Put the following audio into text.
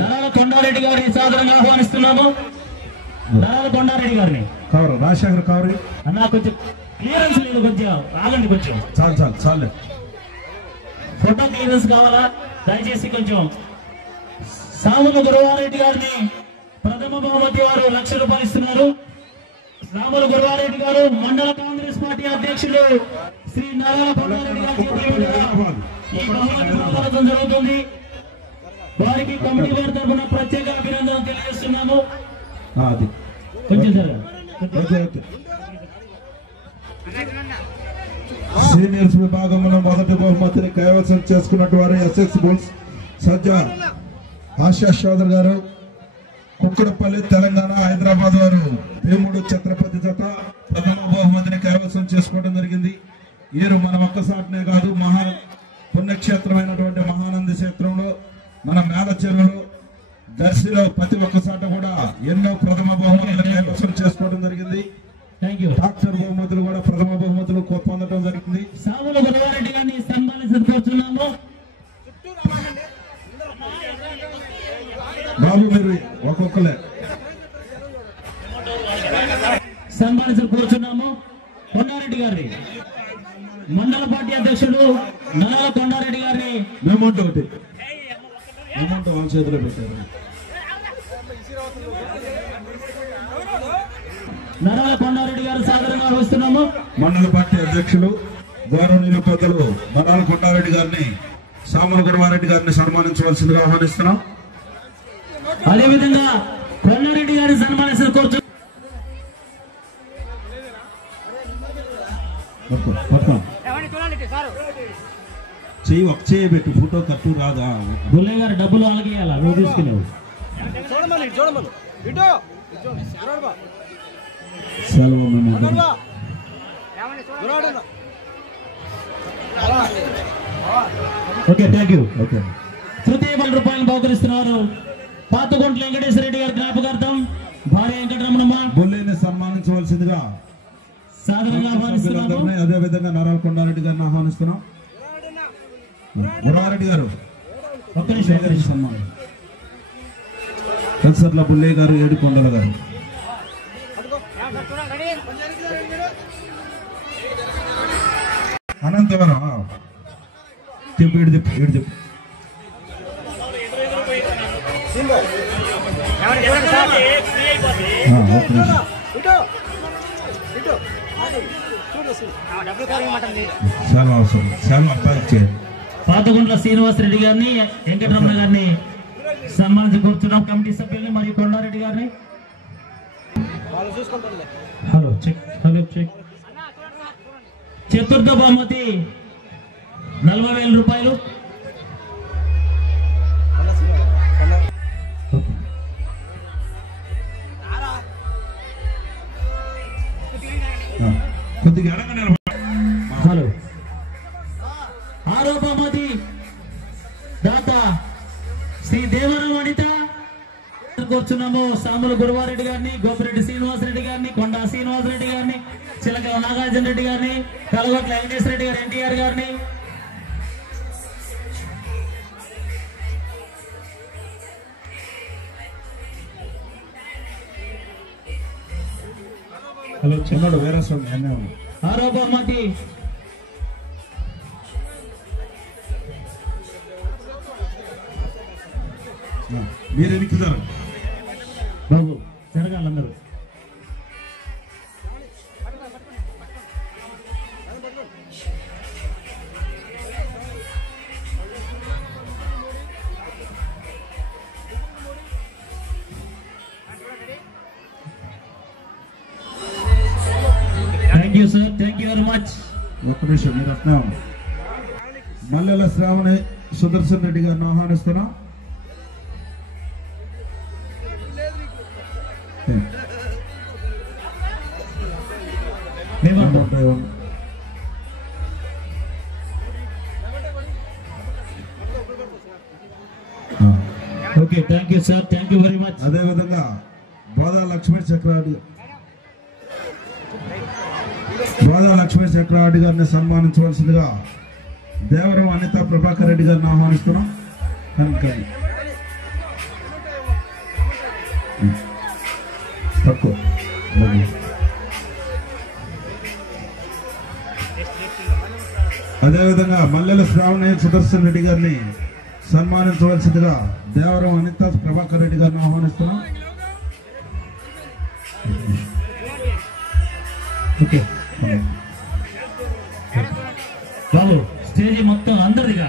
నరాల కొండారెడ్డి గారిని సాధారణంగా ఆహ్వానిస్తున్నాము. నరాల కొండారెడ్డి గారిని కవర్ రాజశేఖర్ కవర్ అన్న కొంచెం క్లియరెన్స్ లేదు, కొంచెం ఆగండి, కొంచెం చాలు ఫోటో క్లియరెన్స్ కావాలా దయచేసి కొంచెం. సాముల గురువారెడ్డి గారిని ప్రథమ బహుమతి వారు 1,00,000 రూపాయలు ఇస్తున్నారు. సాముల గురువారెడ్డి గారు మండల కాంగ్రెస్ పార్టీ అధ్యక్షులు శ్రీ నరాల కొండారెడ్డి గారి ఈ బహుమతి ప్రదానం జరుగుతుంది. వారికి కమిటీ వారి తరఫున ప్రత్యేక అభినందనలు తెలియజేస్తున్నాము. కొంచెం సార్ సీనియర్స్ విభాగంలో మొదటి బహుమతిని కైవసం చేసుకున్నట్టు వారు ఎస్ఎస్ బుల్స్ సజ్జా ఆశా చౌదరి గారు, కుక్కడపల్లి తెలంగాణ హైదరాబాద్ వారు భీముడు ఛత్రపతి జత ప్రథమ బహుమతిని కైవసం చేసుకోవడం జరిగింది. వీరు మన ఒక్కసాటినే కాదు, మహా పుణ్యక్షేత్రమైనటువంటి మహానంది క్షేత్రంలో మన మేల చెరువులు దర్శిలో ప్రతి ఒక్కసాట కూడా ఎన్నో ప్రథమ బహుమతులు కైవసం చేసుకోవడం జరిగింది. డాక్టర్ బహుమతులు కూడా ప్రథమ బహుమతులు పొందడం జరిగింది. సాముల గురువారెడ్డి గారిని సన్మానిస్తున్నాము. బాబు మీరు ఒక్కొక్కలే సన్మానించి కూర్చున్నాము. కొండారెడ్డి గారిని మండల పార్టీ అధ్యక్షుడు నరాల కొండారెడ్డి గారిని అమౌంట్ ఒకటి అమౌంట్ వాళ్ళ చేతిలో పెట్టారు. నరాల కొండారెడ్డి గారు సాధారణంగా వస్తున్నాము. మండల పార్టీ అధ్యక్షులు గౌరవనీయులు పెద్దలు నరాల కొండారెడ్డి గారిని సాముల గురువారెడ్డి గారిని సన్మానించవలసిందిగా ఆహ్వానిస్తున్నాం. అదేవిధంగా కొండారెడ్డి గారిని సన్మానించిన కూర్చు చేయబెట్టు ఫోటో కట్టు రాదా. గుల్లయ్య గారు డబ్బులు ఆలకేయాలా నువ్వు తీసుకెళ్ళావు. Okay thank you. తృతీయ రూపాయలు బహుకరిస్తున్నారు. పాతగుంట్ల వెంకటేశ్వర రెడ్డి గారి జ్ఞాపకార్థం భార్య వెంకటరమణమ్మ బొల్లేని సన్మానించవలసిందిగా సాధారణంగా ఆహ్వానిస్తున్నాము. అదే విధంగా నరాల కొండారెడ్డి గారిని ఆహ్వానిస్తున్నాం. గురారెడ్డి గారు ఒక్క నిమిషం సన్మానం. కన్సర్ల బుల్లయ్య గారు, ఏడుకొండల గారు. అనంతవరం చెప్పు ఏడు చెప్పు ఏడు చెప్పు. చాలా అవసరం, చాలా అబ్బాయి. పాతగుంట్ల శ్రీనివాసరెడ్డి గారిని, వెంకటరమణ గారిని సన్మానించి కూర్చున్నాం. కమిటీ సభ్యుల్ని మరియు కొండారెడ్డి గారిని. Hello check, hello check. చతుర్థ బహుమతి 40,000 రూపాయలు. కొద్దిగా హలో. ఆరో బహుమతి దాత శ్రీ దేవరామ వనిత కూర్చున్నాము. సాముల గురువారెడ్డి గారిని, గోపిరెడ్డి శ్రీనివాసరెడ్డి గారిని, కొండా శ్రీనివాసరెడ్డి గారిని, చిలకల నాగార్జున రెడ్డి గారిని, కలగొట్ల వెంకటేశ్వర రెడ్డి గారు, ఎన్టీఆర్ గారిని, హలో చిన్నడు వేరే స్వామి. ఆరో బహుమతి మీరు ఎన్నికదారు బాబు జరగాలందరూ. Thank you sir, thank you very much. ఒక్క నిమిషం మీరు వస్తున్నాం. మల్లెల శ్రావణి సుదర్శన్ రెడ్డి గారిని ఆహ్వానిస్తున్నాం. Okay thank you sir, thank you very much. అదేవిధంగా బోదా లక్ష్మీ చక్రవర్తి గారిని సన్మానించవలసిందిగా దేవరం అనిత ప్రభాకర్ రెడ్డి గారిని ఆహ్వానిస్తున్నాం. కానీ తక్కువ అదేవిధంగా మల్లెల శ్రావణ సుదర్శన్ రెడ్డి గారిని సన్మానించవలసిందిగా దేవరం అనిత ప్రభాకర్ రెడ్డి గారిని ఆహ్వానిస్తున్నాం. ఓకే బాబు, స్టేజ్ మొత్తం అందరిదిగా